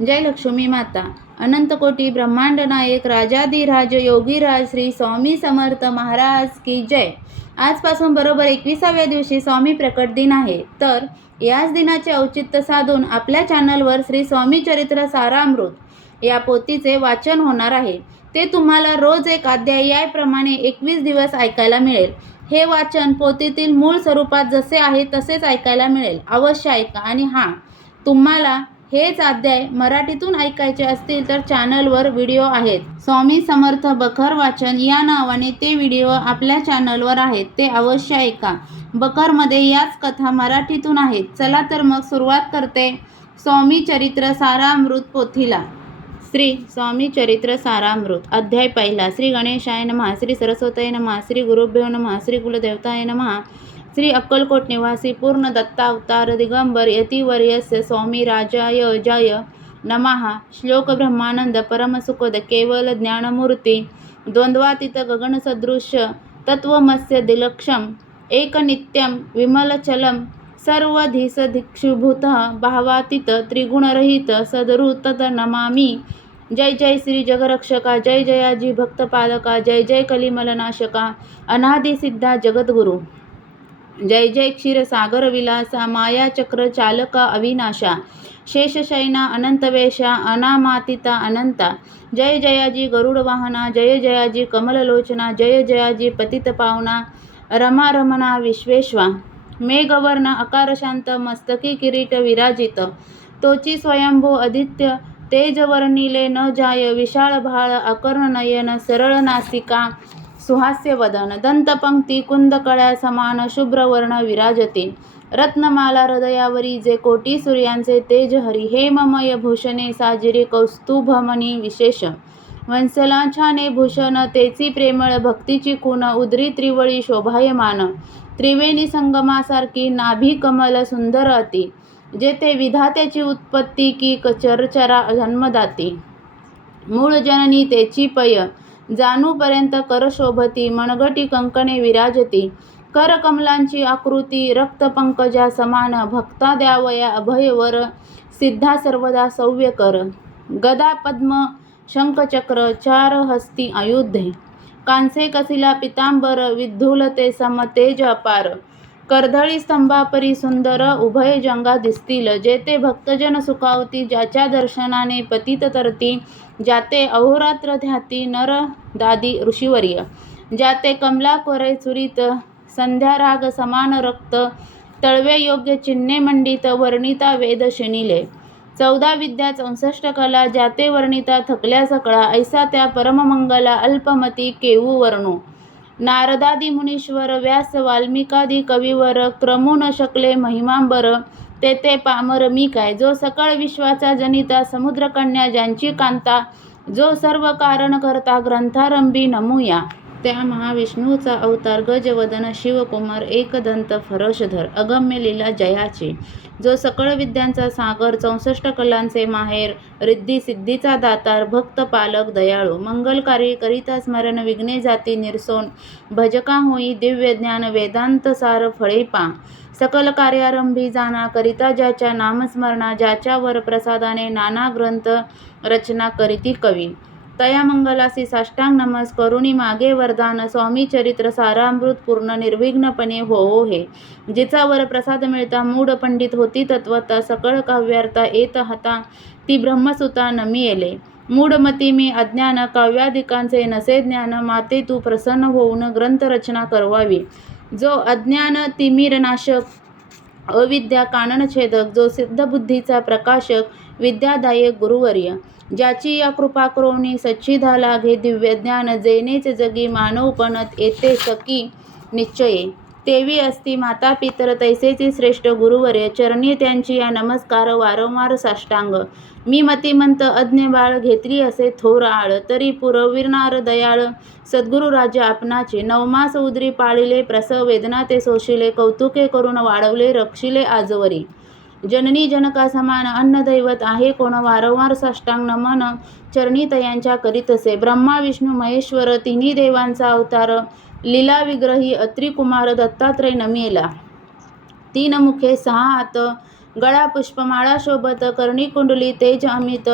जय लक्ष्मी माता. अनंत कोटी ब्रह्मांड नायक राजाधिराज योगीराज श्री स्वामी समर्थ महाराज की जय. आजपासून बरोबर 21व्या दिवशी स्वामी प्रकट दिन आहे. तर याच दिनाचे औचित्य साधून आपल्या चॅनलवर श्री स्वामी चरित्र सारामृत या पोथीचे वाचन होणार आहे. ते तुम्हाला रोज एक अध्याय याप्रमाणे 21 दिवस ऐकायला मिळेल. हे वाचन पोथीतील मूळ स्वरूपात जसे आहे तसेच ऐकायला मिळेल. अवश्य ऐका. आणि तुम्हाला हेच अध्याय मराठीतून ऐकायचे असतील तर चॅनलवर व्हिडिओ आहेत. स्वामी समर्थ बखर वाचन या नावाने ते व्हिडिओ आपल्या चॅनलवर आहेत. ते अवश्य ऐका. बखरमध्ये याच कथा मराठीतून आहेत. चला तर मग सुरुवात करते स्वामी चरित्र सारामृत पोथीला. श्री स्वामी चरित्र सारामृत. अध्याय पहिला. श्री गणेशाय नमः. श्री सरस्वतीय नमः. श्री गुरुभ्यो नमः. श्री कुलदेवताय नमः. श्री अक्कलकोट निवासी पूर्ण दत्तावतार दिगंबर यतिवर्यस्य स्वामी राजाय जय नमः. श्लोक ब्रह्मानंद परमसुखद केवल ज्ञानमूर्ती द्वंद्वातीत गगनसदृश्य तत्वमस्य दिलक्षम एकनित्यं विमलचलं सर्वधिसधिक्षुभूतः भावातीत त्रिगुणरहित सद्गुरुतत नमामि. जय जय श्री जगरक्षका. जय जयाजी भक्तपालका. जय जय कलिमलनाशका अनादिसिद्धा जगद्गुरु. जय जय क्षीरसागर विलासा मायाचक्र चालका अविनाशा शेषशयना अनंतवेशा अनामातीता अनंता. जय जयाजी गरुड वाहना. जय जयाजी कमललोचना. जय जयाजी पतितपावना रमारमणा विश्वेश्वा. मेघवर्ण अकारशांत मस्तकी किरीट विराजित तोची स्वयंभू आदित्य तेजवर्णिले न जाय विशाळ भाळ अकर्णनयन सरळ नासिका सुहास्य वदन दंतपंक्ती कुंदकळ्या समान शुभ्रवर्ण विराजते रत्नमाला हृदयावरी जे कोटी सूर्यांचे तेज हरी हेममय भूषणे साजिरे कौस्तुभमणी विशेष वंसलाछाने भूषण तेची प्रेमळ भक्तीची खूण उदरी त्रिवळी शोभायमान त्रिवेणी संगमासारखी नाभी कमल सुंदर अति जेथे विधात्याची उत्पत्ती की चरचरा जन्मदाती मूळ जननी तेची पय जाणूपर्यंत कर शोभती मनगटी कंकणे विराजती करकमलांची आकृती रक्तपंकजा समान भक्ता द्यावया अभयवर सिद्धा सर्वदा सौव्य कर गदा पद्म शंखचक्र चार हस्ती आयुधे कांसे कसिला पितांबर विद्धुलते समतेज अपार कर्दळी स्तंभापरी सुंदर उभय जंगा दिसतील जेते भक्तजन सुखावती ज्याच्या दर्शनाने पतित तरती ज्याते अहोरात्र ध्याती नर दादी ऋषीवर्य ज्याते कमलाकोरे चुरित संध्याराग समान रक्त तळवे योग्य चिन्हे मंडित वर्णिता वेद शिनिले 14 विद्या 64 कला ज्याते वर्णिता थकल्या सकळा ऐसा त्या परममंगला अल्पमती केवू वर्णू नारदादी मुनीश्वर व्यास वाल्मिकादी कविवर क्रमू न शकले महिमांबर तेथे पामर मी काय जो सकळ विश्वाचा जनिता समुद्रकन्या ज्यांची कांता जो सर्व कारण करता ग्रंथारंभी नमूया त्या महाविष्णूचा अवतार गजवदन शिवकुमार एकदंत फरशधर अगम्य लीला जयाची जो सकळ विद्यांचा सागर 64 कलांचे माहेर रिद्धी सिद्धीचा दातार भक्त पालक दयाळू मंगलकारी करिता स्मरण विघ्ने जाती निरसोन भजका होई दिव्य ज्ञान वेदांत सार फळे पा सकल कार्यारंभी जाणा करिता ज्याच्या नामस्मरणा ज्याच्यावर प्रसादाने नाना ग्रंथ रचना करीती कवी तया मंगलासी साष्टांग नमस करुणी मागे वरदान स्वामी चरित्र सारामृत पूर्ण निर्विघ्नपणे हो हे जिचावर प्रसाद मिळता मूढ पंडित होती तत्वता सकळ काव्यार्था येत हता ती ब्रह्मसुता नमी येले मूढमती मी अज्ञान काव्यादिकांचे नसे ज्ञान माते तू प्रसन्न होऊन ग्रंथ रचना करवावी जो अज्ञान तिमिरनाशक अविद्या काननछेदक जो सिद्धबुद्धीचा प्रकाशक विद्यादायक गुरुवर्य ज्याची या कृपा करोनी सच्चिदा लागे दिव्य ज्ञान जेनेच जगी मानवपणत येते सकी निश्चये तेवी असती माता पितर तैसेची श्रेष्ठ गुरुवर्य चरणी त्यांची या नमस्कार वारंवार साष्टांग मी मतिमंत अज्ञ बाळ घेतली असे थोर आळ तरी पुरविणार दयाळ सद्गुरु राजा आपणाचे 9 मास उदरी पाळिले प्रसव वेदना ते सोशिले कौतुके करून वाढवले रक्षिले आजवरी जननी जनका समान अन्न दैवत आहे कोण वारंवार साष्टांग नमन चरणी तयांच्या करीतसे ब्रह्मा विष्णू महेश्वर तिन्ही देवांचा अवतार लीला विग्रही अत्रिकुमार दत्तात्रय नमियेला 3 मुखे 6 हात गळा पुष्पमाळा शोभत, कर्णी कुंडली तेज अमित,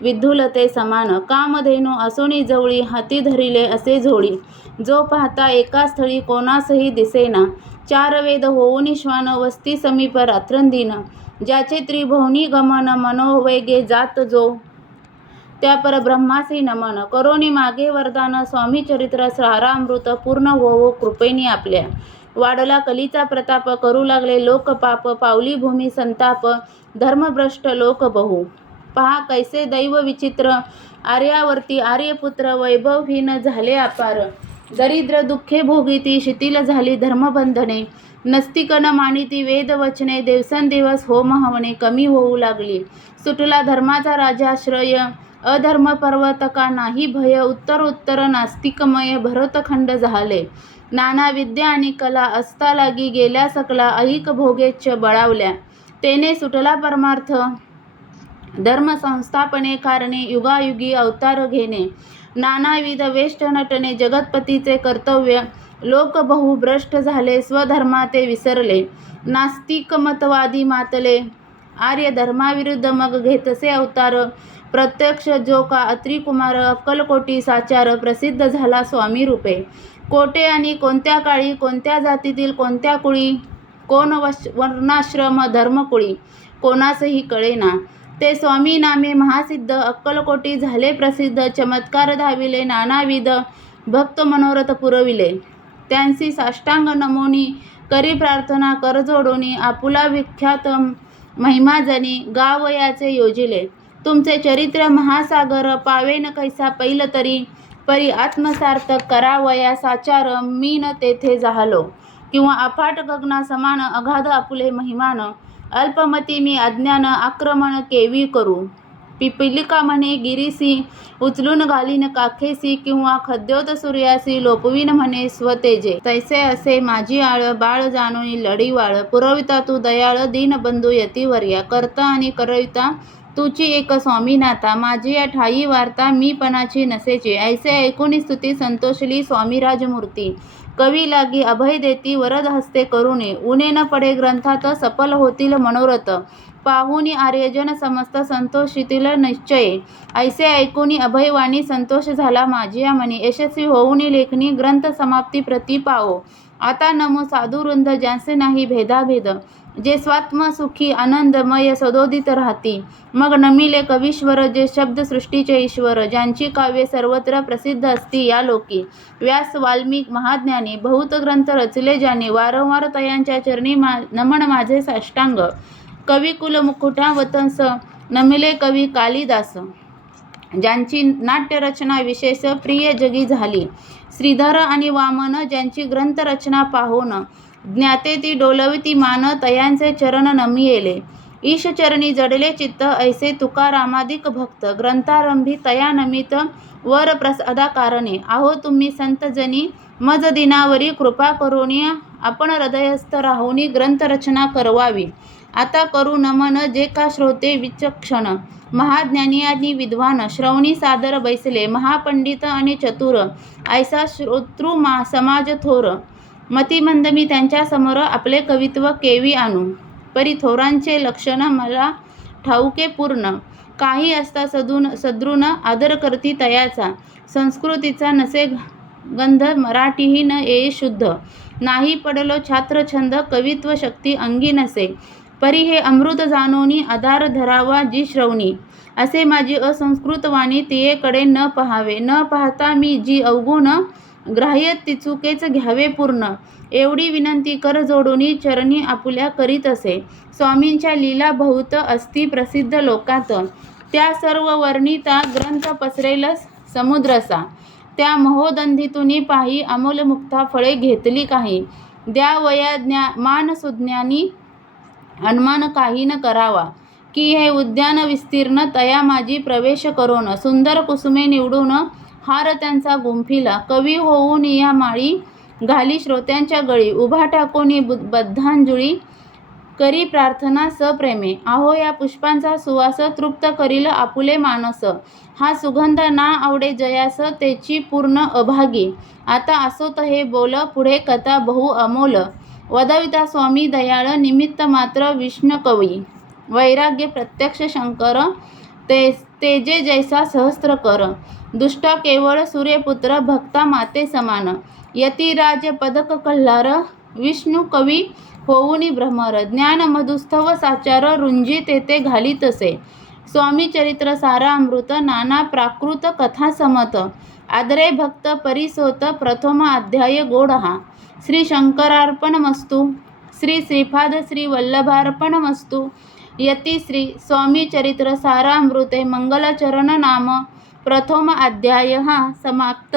विद्युलते समान, कामधेनू असोनी जवळी, हाती धरिले असे झोळी, जो पाहता एका स्थळी कोणासही दिसेना, चार वेद होऊनी श्वान, वस्ती समीप रात्रंदिन, ज्याचे त्रिभुवनी गमन, मनोवेगे जात जो, त्या परब्रह्मासी नमन, करोनी मागे वरदान, स्वामी चरित्र सारामृत, पूर्ण होवो कृपेनी आपल्या, वाढला कलीचा प्रताप, करू लागले लोक पाप, पावली भूमी संताप, धर्मभ्रष्ट लोक बहु, पहा कैसे दैव विचित्र, आर्यावर्ती आर्यपुत्र, वैभवहीन झाले अपार, दरिद्र दुःखे भोगीती, शिथिल झाली धर्मबंधने, नस्तिक न मानिती वेद वचने, दिवसेंदिवस होम हवने कमी होऊ लागली, सुटला धर्माचा राजाश्रय, अधर्म पर्वतका नाही भय, उत्तर नास्तिकमय भरतखंड झाले, नाना विद्या आणि कला असता लागी गेल्या सकला, ऐक भोगेच्छ बळावल्या, तेने सुटला परमार्थ, धर्म संस्थापने कारणे, युगायुगी अवतार घेणे, नानाविध वेष्ट नटने, जगतपतीचे कर्तव्य, लोक बहु भ्रष्ट झाले, स्वधर्मा ते विसरले, नास्तिक मतवादी मातले, आर्य धर्माविरुद्ध मग घेतसे अवतार, प्रत्यक्ष जो का अत्रिकुमार, अक्कलकोटी साचार, प्रसिद्ध झाला स्वामी रूपे, कोठे आणि कोणत्या काळी, कोणत्या जातीतील कोणत्या कुळी, कोण वर्णाश्रम धर्मकुळी, कोणासही कळेना, ते स्वामी नामे महासिद्ध, अक्कलकोटी झाले प्रसिद्ध, चमत्कार धाविले नानाविध, भक्त मनोरथ पुरविले, त्यांसी साष्टांग नमोनी, करी प्रार्थना कर जोडोनी, आपुला विख्यात महिमा जनी, गावयाचे योजिले, तुमचे चरित्र महासागर, पावेन कैसा पैल तरी, परी आत्मसार्थक करावया साचार, मी न तेथे जाहलो, किंवा अफाट गगना समान, अगाध आपुले महिमान, अल्पमती मी अज्ञान, आक्रमण केवी करू, पिपिलिका म्हणे गिरीसी, उचलून घालीन काखेसी, किंवा खद्योत सूर्यासी, लोपवीन म्हणे स्वतेजे, तैसे असे माझी आळ, बाळ जाणूनी लढीवाळ, पुरविता तू दयाळ, दीनबंधू यतिवर्या, करता आणि करविता तुची एक स्वामीनाथा, माझी या ठाई वार्ता मी पणाची नसेची, ऐसे ऐकूनी स्तुती संतोषली स्वामी राजमूर्ती, कवी लागी अभय देती वरद हस्ते करुणे, उणे न पडे ग्रंथात सफल होतील मनोरथ, पाहुनी आर्यजन समस्त संतोषितील निश्चये, ऐसे ऐकूनी अभयवाणी संतोष झाला माझिया मनी, यशस्वी होऊनी लेखनी ग्रंथ समाप्ती प्रती पाओ, आता नमो साधुवृंद ज्यांचे नाही भेदाभेद, जे स्वात्म सुखी आनंदमय सदोदित राहती, मग नमिले कवीश्वर, जे शब्दसृष्टीचे ईश्वर, ज्यांची काव्ये सर्वत्र प्रसिद्ध असती या लोकी, व्यास वाल्मिक महाज्ञानी, बहुत ग्रंथ रचले ज्याने, वारंवार तयांच्या चरणी नमन माझे साष्टांग, कविकुल मुकुटा वतंस, नमिले कवी कालिदास, ज्यांची नाट्यरचना विशेष प्रिय जगी झाली, श्रीधर आणि वामन, ज्यांची ग्रंथरचना पाहोन, ज्ञाते ती डोलविती मान, तयांचे चरण नमियेले, ईश चरणी जडले चित्त, ऐसे तुकारामादिक भक्त, ग्रंथारंभी तया नमित, वर प्रसादा कारणे, आहो तुम्ही संतजनी, मज दिनावरी कृपा करोनी, आपण हृदयस्थ राहुनी ग्रंथरचना करवावी, आता करू नमन जे का श्रोते विचक्षण, महाज्ञानी आणि विद्वान, श्रवणी सादर बैसले, महापंडित आणि चतुर, ऐसा श्रोतृ समाज थोर, मतिमंद मी त्यांच्या समोर आपले कवित्व केवी आणू, परी थोरांचे लक्षण मला ठाऊके पूर्ण, काही असता सद्रुन आदर करती तयाचा, संस्कृतीचा नसे गंध, मराठीही न येई शुद्ध, नाही पडलो छात्रछंद, कवित्व शक्ती अंगी नसे, परी हे अमृत जाणोनी आधार धरावा जी श्रवणी, असे माझी असंस्कृत वाणी तियेकडे न पहावे, न पाहता मी जी अवगुण ग्राह्य तिचुकेच घ्यावे पूर्ण, एवढी विनंती कर जोडूनी चरणी आपुल्या करीत असे, स्वामींच्या लीला बहुत असती प्रसिद्ध लोकात, त्या सर्व वर्णिता ग्रंथ पसरेल समुद्रसा, त्या महोदंधीतुनी पाही अमोल मुक्ता फळे घेतली काही, द्यावया मान सुज्ञानी अनुमान काही न करावा, की हे उद्यान विस्तीर्ण तया माझी प्रवेश करोन, सुंदर कुसुमे निवडून हार त्यांचा गुंफिला, कवी होऊन या माळी घाली श्रोत्यांच्या गळी, उभा टाकोनी बद्धांजुळी, करी प्रार्थना सप्रेमे, आहो या पुष्पांचा सुवास तृप्त करील आपुले मानस, हा सुगंध ना आवडे जयास तेची पूर्ण अभागी, आता असोत हे बोल पुढे कथा बहु अमोल, वदविता स्वामी दयाळ निमित्त मात्र विष्णू कवी, वैराग्य प्रत्यक्ष शंकर तेजे जैसा सहस्त्र कर. दुष्ट केवळ सूर्यपुत्र भक्ता माते समान. यतिराज पदक कल्हार विष्णू कवी होऊनी भ्रमर. ज्ञान मधुस्थव साचार रुंजी तेथे घालीतसे. स्वामी चरित्र सारामृत नाना प्राकृत कथा समत. आदरे भक्त परिसोत प्रथम अध्याय गोड हा. श्री शंकरार्पणमस्तु. श्री श्रीपाद श्री वल्लभार्पणमस्तु. यती श्री स्वामी चरित्र सारामृते मंगलचरण नाम प्रथम अध्याय हा समाप्त.